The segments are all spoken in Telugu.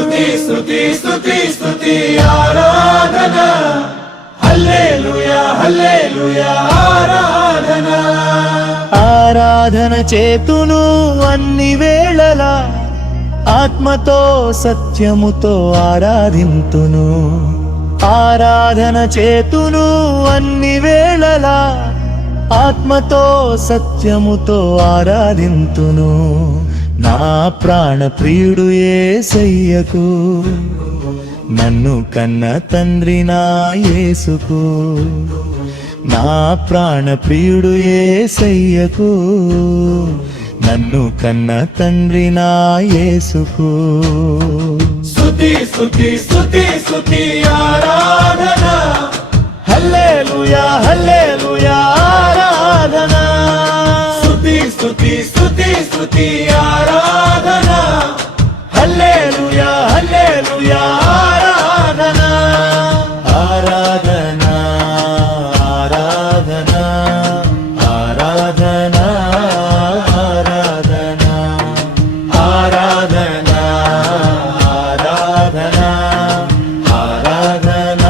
స్తుతి స్తుతి స్తుతి స్తుతి ఆరాధన హల్లెలూయా హల్లెలూయా ఆరాధన ఆరాధన చేతును అన్ని వేళలా ఆత్మతో సత్యముతో ఆరాధింతును ఆరాధన చేతును అన్ని వేళలా ఆత్మతో సత్యముతో ఆరాధింతును నా ప్రాణ ప్రియుడు యేసయ్యకు నన్ను కన్న తండ్రి నా యేసుకు నా ప్రాణ ప్రియుడు యేసయ్యకు నన్ను కన్న తండ్రి నా యేసుకు స్తుతి స్తుతి స్తుతి స్తుతి ఆరాధన హల్లెలూయా హల్లెలూయా ఆరాధన స్తుతి స్తుతి స్తుతి స్తుతి ఆరాధన హల్లెలూయా హల్లెలూయా ఆరాధన ఆరాధన ఆరాధన ఆరాధన ఆరాధన ఆరాధన ఆరాధన ఆరాధన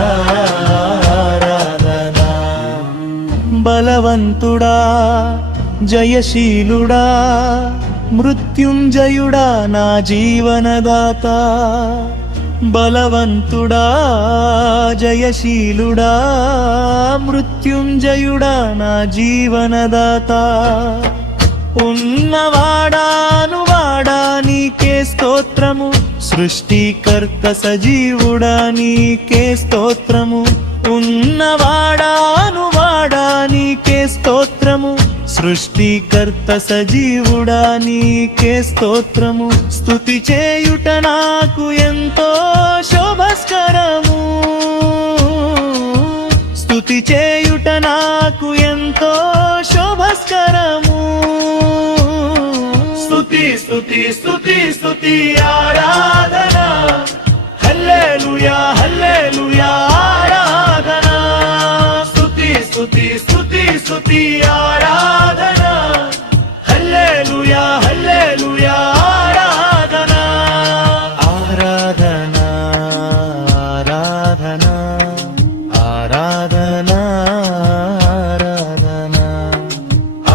ఆరాధన బలవంతుడా జయశీలుడా మృత్యుంజయుడా నా జీవనదాత బలవంతుడా జయశీలుడా మృత్యుంజయుడా నా జీవనదాత ఉన్నవాడాను వాడా నీకే స్తోత్రము సృష్టికర్త సజీవుడా నీకే స్తోత్రము ఉన్నవాడాను వాడా నీకే స్తోత్రము సృష్టికర్త సజీవుడా నీకే స్తోత్రము స్తుతి చేయుట నాకు ఎంతో శోభస్కరము స్తుతి చేయుట నాకు ఎంతో శోభస్కరము స్తుతి స్తుతి స్తుతి స్తుతి ఆరాధన హల్లెలూయా హల్లెలూయా ఆరాధన స్తుతి స్తుతి స్తుతి స్తుతి ఆరాధన హల్లెలూయా హల్లెలూయా ఆరాధన ఆరాధన ఆరాధన ఆరాధన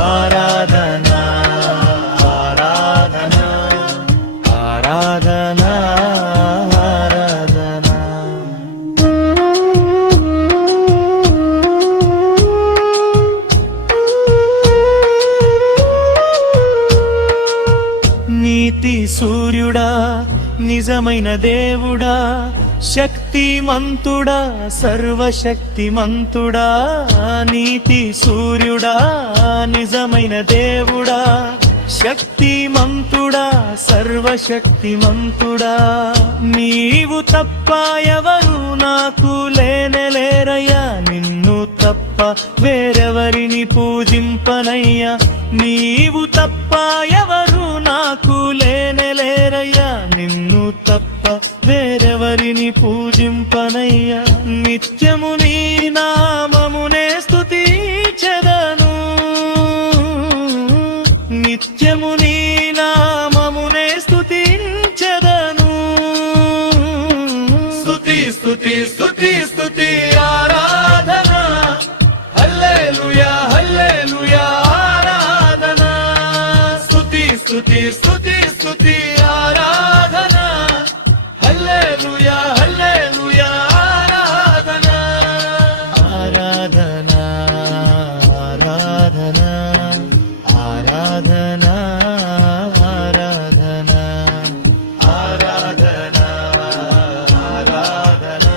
ఆరాధన ఆరాధన ఆరాధన ఆరాధన నీతి సూర్యుడా నిజమైన దేవుడా శక్తిమంతుడా సర్వశక్తిమంతుడా నీతి సూర్యుడా నిజమైన దేవుడా శక్తిమంతుడా సర్వశక్తిమంతుడా నీవు తప్ప ఎవరు నాకు లేనలేరయ్యా నిన్ను తప్ప వేరెవరిని పూజింపనయ్యా నీవు తప్ప ఎవరు నాకు లేనలేరయ్యా నిన్ను తప్ప వేరెవరిని పూజింపనయ్యా నిత్యము నీ నామమునే స్తుతించెదను నిత్యము నీ నామమునే స్తుతించెదను స్తుతి స్తుతి స్తుతి స్తుతి ఆరాధన హల్లెలూయా హల్లెలూయా ఆరాధన స్తుతి స్తుతి స్తుతి స్తుతి ఆరాధన హల్లెలూయా హల్లెలూయా ఆరాధన ఆరాధన ఆరాధన ఆరాధన ఆరాధన ఆరాధన ఆరాధన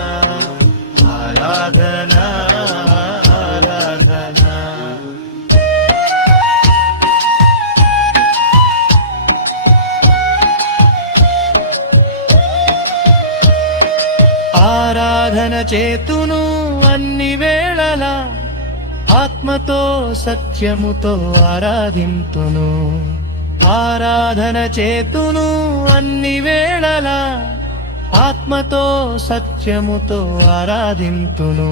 ఆరాధన ఆరాధన ఆరాధన చేతును అన్ని వేళలా ఆత్మతో సత్యముతో ఆరాధింతును ఆరాధన చేతును అన్ని వేళలా ఆత్మతో సత్యముతో ఆరాధింతును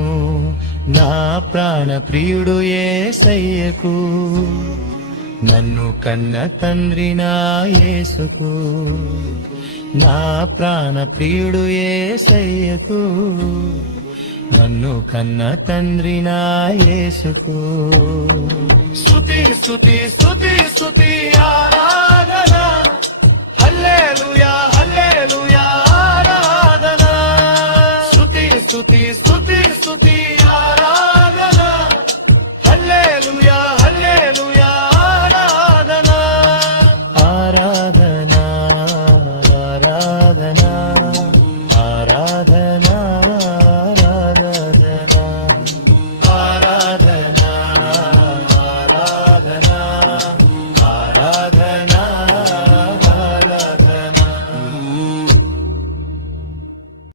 నా ప్రాణ ప్రియుడు యేసయ్యకు నన్ను కన్న తండ్రి నా యేసుకు నా ప్రాణ ప్రియుడు యేసయ్యకు, నన్ను కన్న తండ్రి నా యేసుకు. స్తుతి స్తుతి స్తుతి స్తుతి